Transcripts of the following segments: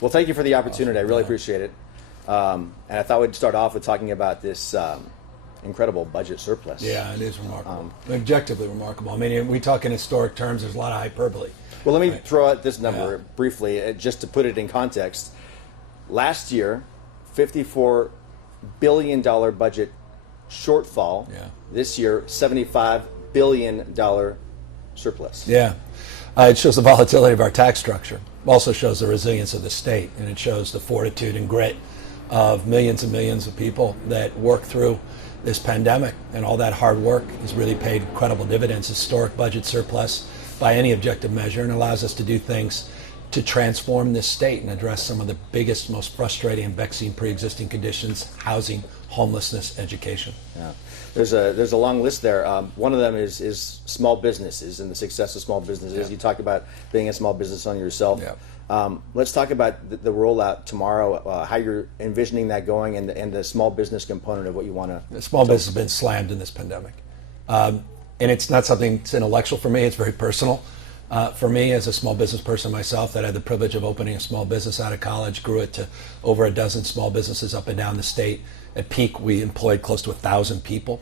Well, thank you for the opportunity. Awesome. I really appreciate it. And I thought we'd start off with talking about this incredible budget surplus. Yeah, it is remarkable. Objectively remarkable. I mean, we talk in historic terms, there's a lot of hyperbole. Well, let me throw out this number briefly, just to put it in context. Last year, $54 billion budget shortfall. Yeah. This year, $75 billion surplus. Yeah. It shows the volatility of our tax structure. Also shows the resilience of the state, and it shows the fortitude and grit of millions and millions of people that work through this pandemic, and all that hard work has really paid incredible dividends. Historic budget surplus by any objective measure, and allows us to do things to transform this state and address some of the biggest, most frustrating and vexing pre-existing conditions: housing, homelessness, education. Yeah. There's a long list there. One of them is small businesses and the success of small businesses. You talked about being a small business owner yourself. Let's talk about the rollout tomorrow, how you're envisioning that going, and the small business component of what you want to. The small business has been slammed in this pandemic. And it's not something that's intellectual for me, it's very personal. For me, as a small business person myself, that had the privilege of opening a small business out of college, grew it to over a dozen small businesses up and down the state. At peak, we employed close to 1,000 people.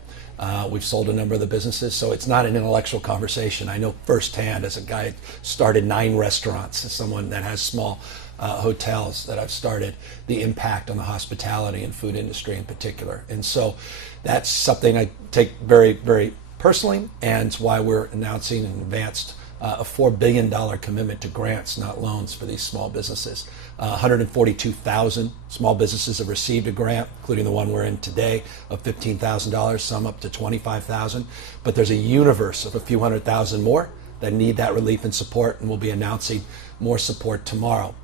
We've sold a number of the businesses, so it's not an intellectual conversation. I know firsthand, as a guy who started 9 restaurants, as someone that has small hotels that I've started, the impact on the hospitality and food industry in particular. And so that's something I take very, very personally, and it's why we're announcing an advanced a $4 billion commitment to grants, not loans, for these small businesses. 142,000 small businesses have received a grant, including the one we're in today of $15,000, some up to $25,000. But there's a universe of a few 100,000 more that need that relief and support, and we'll be announcing more support tomorrow.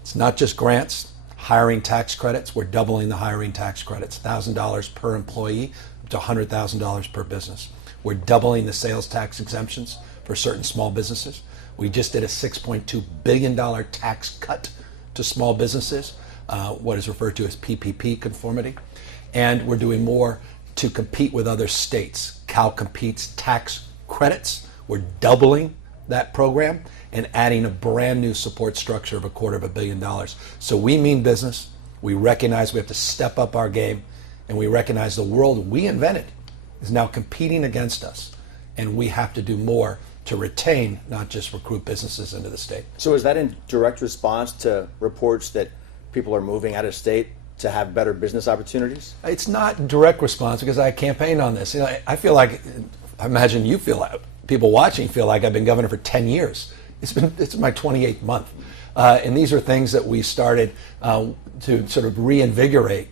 It's not just grants, hiring tax credits. We're doubling the hiring tax credits, $1,000 per employee up to $100,000 per business. We're doubling the sales tax exemptions for certain small businesses. We just did a $6.2 billion tax cut to small businesses, what is referred to as PPP conformity. And we're doing more to compete with other states. Cal Competes tax credits. We're doubling that program and adding a brand new support structure of $250 million. So we mean business. We recognize we have to step up our game, and we recognize the world we invented is now competing against us, and we have to do more to retain, not just recruit businesses into the state. So is that in direct response to reports that people are moving out of state to have better business opportunities? It's not direct response because I campaigned on this. You know, I feel like, I imagine you feel like, people watching feel like I've been governor for 10 years. It's my 28th month. And these are things that we started to sort of reinvigorate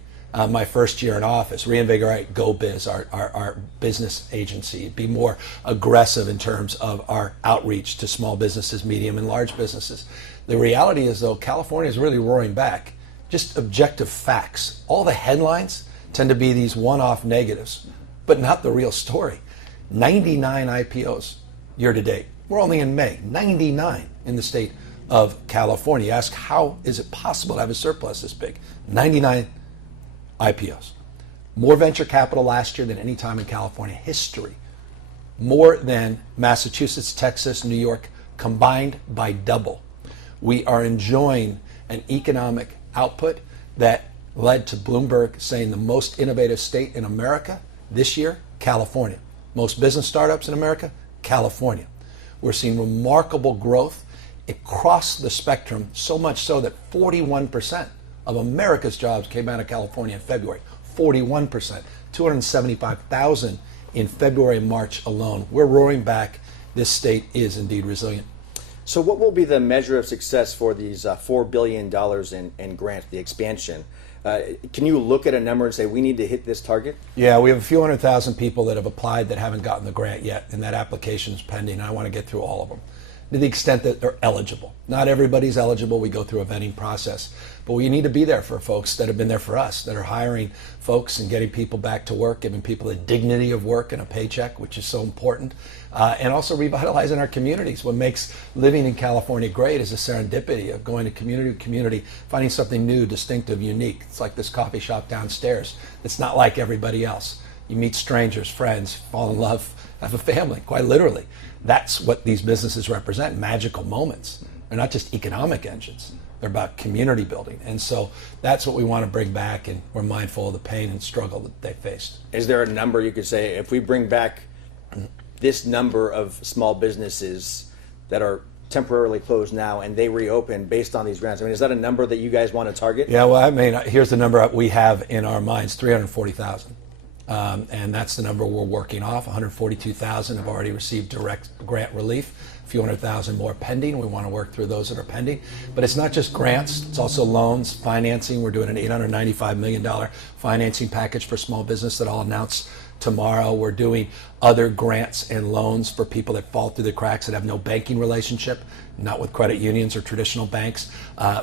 my first year in office, reinvigorate GoBiz, our business agency, be more aggressive in terms of our outreach to small businesses, medium and large businesses. The reality is, though, California is really roaring back. Just objective facts. All the headlines tend to be these one-off negatives, but not the real story. 99 IPOs year to date. We're only in May. 99 in the state of California. You ask, how is it possible to have a surplus this big? 99 IPOs. More venture capital last year than any time in California history. More than Massachusetts, Texas, New York combined by double. We are enjoying an economic output that led to Bloomberg saying the most innovative state in America this year, California. Most business startups in America, California. We're seeing remarkable growth across the spectrum, so much so that 41% of America's jobs came out of California in February. 41%. 275,000 in February and March alone. We're roaring back. This state is indeed resilient. So what will be the measure of success for these $4 billion in grants, the expansion? Can you look at a number and say, we need to hit this target? Yeah, we have a few 100,000 people that have applied that haven't gotten the grant yet, and that application is pending, and I want to get through all of them to the extent that they're eligible. Not everybody's eligible. We go through a vetting process. But we need to be there for folks that have been there for us, that are hiring folks and getting people back to work, giving people the dignity of work and a paycheck, which is so important, and also revitalizing our communities. What makes living in California great is a serendipity of going to community, finding something new, distinctive, unique. It's like this coffee shop downstairs. It's not like everybody else. You meet strangers, friends, fall in love, have a family, quite literally. That's what these businesses represent, magical moments. They're not just economic engines. They're about community building. And so that's what we want to bring back, and we're mindful of the pain and struggle that they faced. Is there a number you could say, if we bring back this number of small businesses that are temporarily closed now and they reopen based on these grants, I mean, is that a number that you guys want to target? Yeah, well, I mean, here's the number we have in our minds, 340,000. And that's the number we're working off. 142,000 have already received direct grant relief. A few 100,000 more pending. We want to work through those that are pending. But it's not just grants, it's also loans, financing. We're doing an $895 million financing package for small business that I'll announce tomorrow. We're doing other grants and loans for people that fall through the cracks that have no banking relationship, not with credit unions or traditional banks,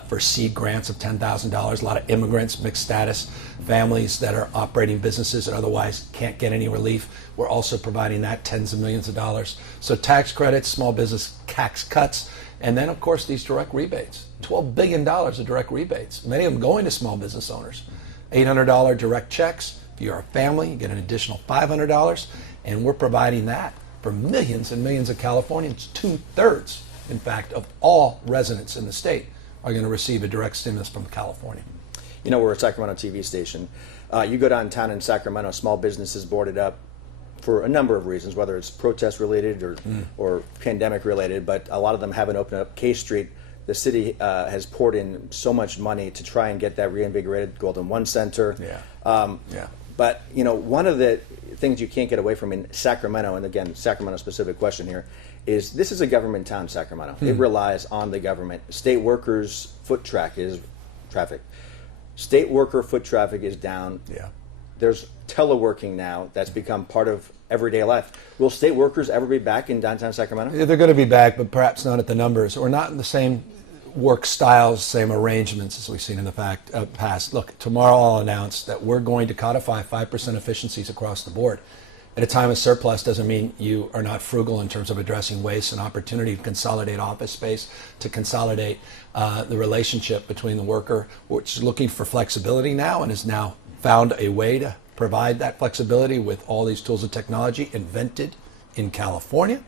for seed grants of $10,000. A lot of immigrants, mixed status families that are operating businesses that otherwise can't get any relief. We're also providing that, tens of millions of dollars. So tax credits, small business tax cuts, and then of course these direct rebates. $12 billion of direct rebates, many of them going to small business owners. $800 direct checks. If you're a family, you get an additional $500, and we're providing that for millions and millions of Californians. 2/3, in fact, of all residents in the state are going to receive a direct stimulus from California. You know, we're a Sacramento TV station. You go downtown in Sacramento, small businesses boarded up for a number of reasons, whether it's protest related or pandemic related, but a lot of them haven't opened up. K Street, the city has poured in so much money to try and get that reinvigorated. Golden One Center. But, you know, one of the things you can't get away from in Sacramento, and again, Sacramento specific question here, is this is a government town, Sacramento. It relies on the government. State workers' foot traffic. State worker foot traffic is down. Yeah. There's teleworking now that's become part of everyday life. Will state workers ever be back in downtown Sacramento? Yeah, they're going to be back, but perhaps not at the numbers, or not in the same work styles, same arrangements as we've seen in the past. Look, tomorrow I'll announce that we're going to codify 5% efficiencies across the board. At a time of surplus doesn't mean you are not frugal in terms of addressing waste and opportunity to consolidate office space, to consolidate the relationship between the worker, which is looking for flexibility now and has now found a way to provide that flexibility with all these tools of technology invented in California.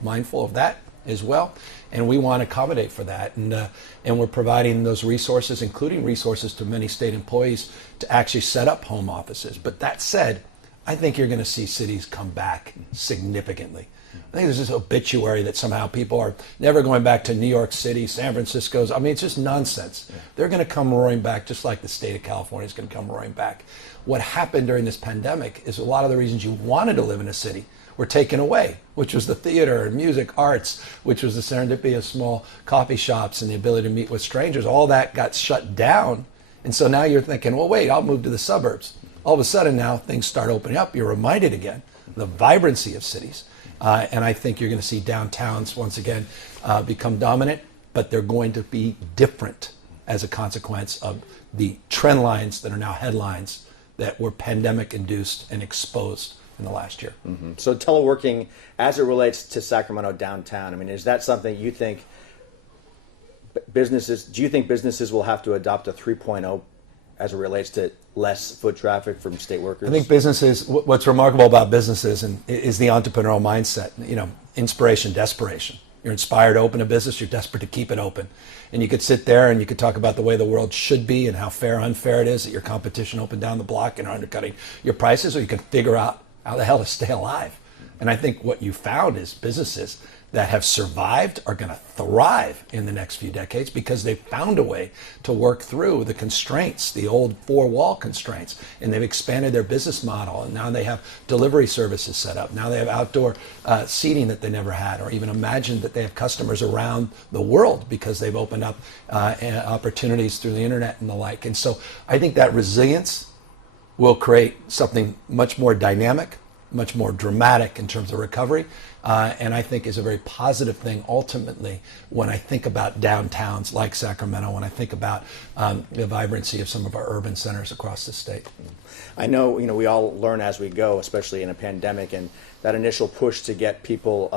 Mindful of that as well, and we want to accommodate for that, and we're providing those resources, including resources to many state employees to actually set up home offices. But that said, I think you're going to see cities come back significantly. I think there's this obituary that somehow people are never going back to New York City, San Francisco's. I mean, it's just nonsense. They're going to come roaring back, just like the state of California is going to come roaring back. What happened during this pandemic is a lot of the reasons you wanted to live in a city were taken away, which was the theater and music, arts, which was the serendipity of small coffee shops and the ability to meet with strangers. All that got shut down. And so now you're thinking, well, wait, I'll move to the suburbs. All of a sudden now things start opening up. You're reminded again the vibrancy of cities. And I think you're going to see downtowns once again become dominant, but they're going to be different as a consequence of the trend lines that are now headlines that were pandemic induced and exposed in the last year. Mm-hmm. So teleworking as it relates to Sacramento downtown, I mean, is that something you think businesses will have to adopt a 3.0 as it relates to less foot traffic from state workers? I think businesses, what's remarkable about businesses is the entrepreneurial mindset, you know, inspiration, desperation. You're inspired to open a business, you're desperate to keep it open. And you could sit there and you could talk about the way the world should be and how fair or unfair it is that your competition opened down the block and are undercutting your prices, or you can figure out how the hell to stay alive. And I think what you found is businesses that have survived are going to thrive in the next few decades because they've found a way to work through the constraints, the old four-wall constraints, and they've expanded their business model, and now they have delivery services set up. Now they have outdoor seating that they never had, or even imagined that they have customers around the world because they've opened up opportunities through the internet and the like. And so I think that resilience will create something much more dynamic, much more dramatic in terms of recovery, and I think is a very positive thing ultimately when I think about downtowns like Sacramento, when I think about the vibrancy of some of our urban centers across the state. I know, we all learn as we go, especially in a pandemic, and that initial push to get people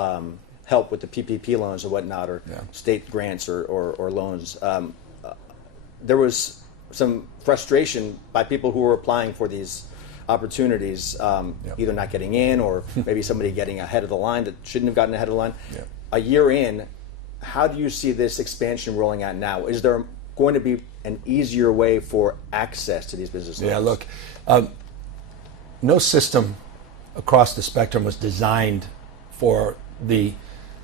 help with the PPP loans or whatnot, or state grants or loans. There was some frustration by people who were applying for these opportunities, either not getting in or maybe somebody getting ahead of the line that shouldn't have gotten ahead of the line. A year in, how do you see this expansion rolling out now? Is there going to be an easier way for access to these business loans? Yeah, look, no system across the spectrum was designed for the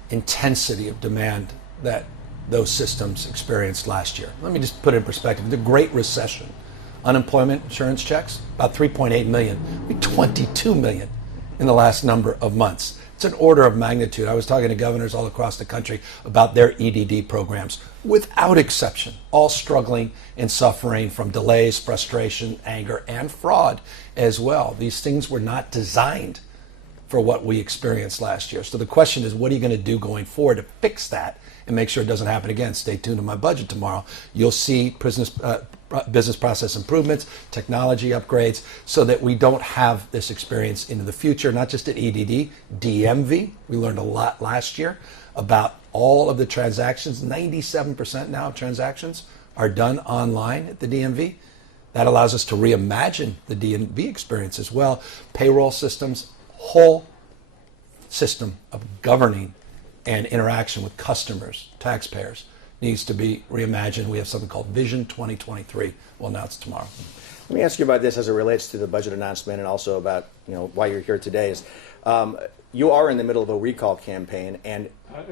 intensity of demand that those systems experienced last year. Let me just put it in perspective. The Great Recession, unemployment insurance checks, about 3.8 million, 22 million in the last number of months. It's an order of magnitude. I was talking to governors all across the country about their EDD programs, without exception, all struggling and suffering from delays, frustration, anger, and fraud as well. These things were not designed for what we experienced last year. So the question is, what are you going to do going forward to fix that and make sure it doesn't happen again? Stay tuned to my budget tomorrow. You'll see business process improvements, technology upgrades, so that we don't have this experience into the future, not just at EDD, DMV. We learned a lot last year about all of the transactions. 97% now of transactions are done online at the DMV. That allows us to reimagine the DMV experience as well. Payroll systems, whole system of governing and interaction with customers, taxpayers, needs to be reimagined. We have something called Vision 2023. We'll announce tomorrow. Let me ask you about this as it relates to the budget announcement, and also about why you're here today. Is you are in the middle of a recall campaign, and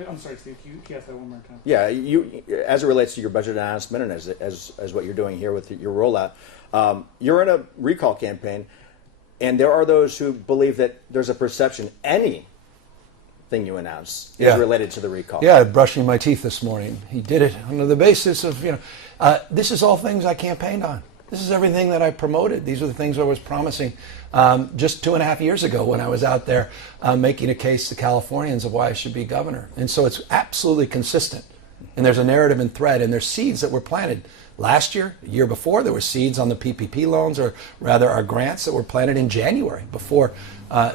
I'm sorry, Steve. Can you ask that one more time? yeah, you as it relates to your budget announcement and as what you're doing here with your rollout, you're in a recall campaign, and there are those who believe that there's a perception anything you announce is related to the recall. Yeah, brushing my teeth this morning. He did it under the basis of, this is all things I campaigned on. This is everything that I promoted. These are the things I was promising just 2.5 years ago when I was out there making a case to Californians of why I should be governor. And so it's absolutely consistent. And there's a narrative and thread, and there's seeds that were planted. Last year, the year before, there were seeds on the PPP loans, or rather our grants, that were planted in January before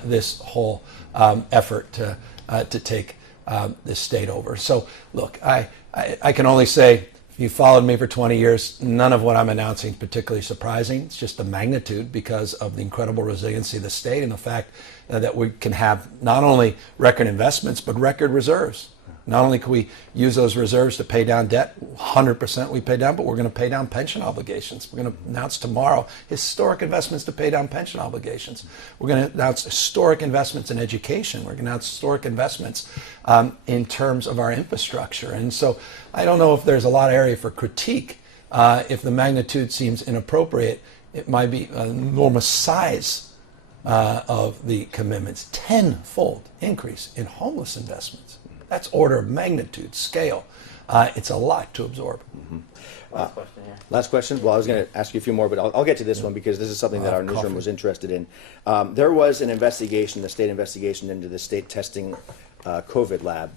this whole effort to take this state over. So, look, I can only say, if you followed me for 20 years, none of what I'm announcing is particularly surprising. It's just the magnitude because of the incredible resiliency of the state and the fact that we can have not only record investments, but record reserves. Not only can we use those reserves to pay down debt, 100% we pay down, but we're going to pay down pension obligations. We're going to announce tomorrow historic investments to pay down pension obligations. We're going to announce historic investments in education. We're going to announce historic investments in terms of our infrastructure. And so I don't know if there's a lot of area for critique. If the magnitude seems inappropriate, it might be an enormous size of the commitments. Tenfold increase in homeless investments. That's order of magnitude, scale. It's a lot to absorb. Mm-hmm. Last question. Well, I was going to ask you a few more, but I'll get to this one because this is something that our newsroom was interested in. There was an investigation, the state investigation into the state testing COVID lab,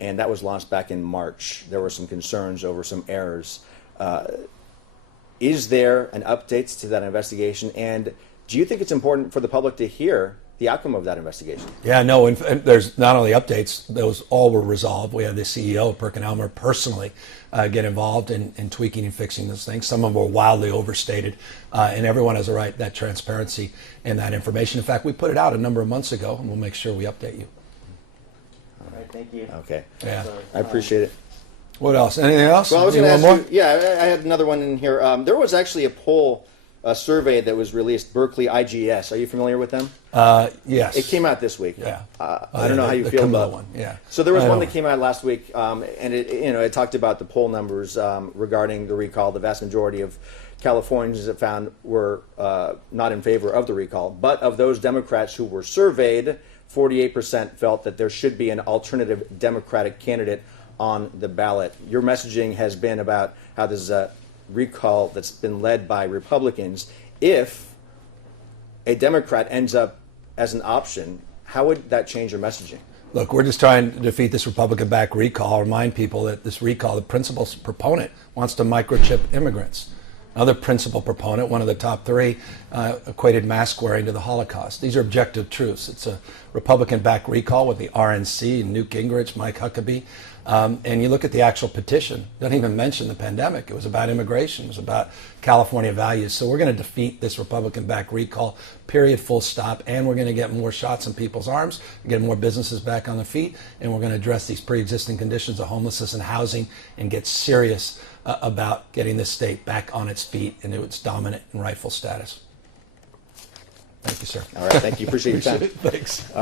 and that was launched back in March. There were some concerns over some errors. Is there an update to that investigation, and do you think it's important for the public to hear the outcome of that investigation? Yeah, no, and there's not only updates, those all were resolved. We had the CEO, PerkinElmer, personally get involved in tweaking and fixing those things. Some of them were wildly overstated, and everyone has a right, that transparency and that information. In fact, we put it out a number of months ago, and we'll make sure we update you. All right, thank you. Okay. Yeah. I appreciate it. What else? Anything else? Well, I was going to ask you, I had another one in here. There was actually a survey that was released, Berkeley IGS. Are you familiar with them? Yes. It came out this week. Yeah. I don't know how you feel about one. Yeah. So there was one that came out last week, and it talked about the poll numbers regarding the recall. The vast majority of Californians it found were not in favor of the recall. But of those Democrats who were surveyed, 48% felt that there should be an alternative Democratic candidate on the ballot. Your messaging has been about how this is a recall that's been led by Republicans. If a Democrat ends up as an option, how would that change your messaging? Look, we're just trying to defeat this Republican-backed recall. I'll remind people that this recall, the principal proponent wants to microchip immigrants. Another principal proponent, one of the top three, equated mask wearing to the Holocaust. These are objective truths. It's a Republican-backed recall with the RNC, Newt Gingrich, Mike Huckabee. And you look at the actual petition, it doesn't even mention the pandemic. It was about immigration. It was about California values. So we're going to defeat this Republican-backed recall, period, full stop. And we're going to get more shots in people's arms, get more businesses back on the feet, and we're going to address these pre-existing conditions of homelessness and housing and get serious about getting this state back on its feet into its dominant and rightful status. Thank you, sir. All right, thank you. Appreciate your time. Thanks.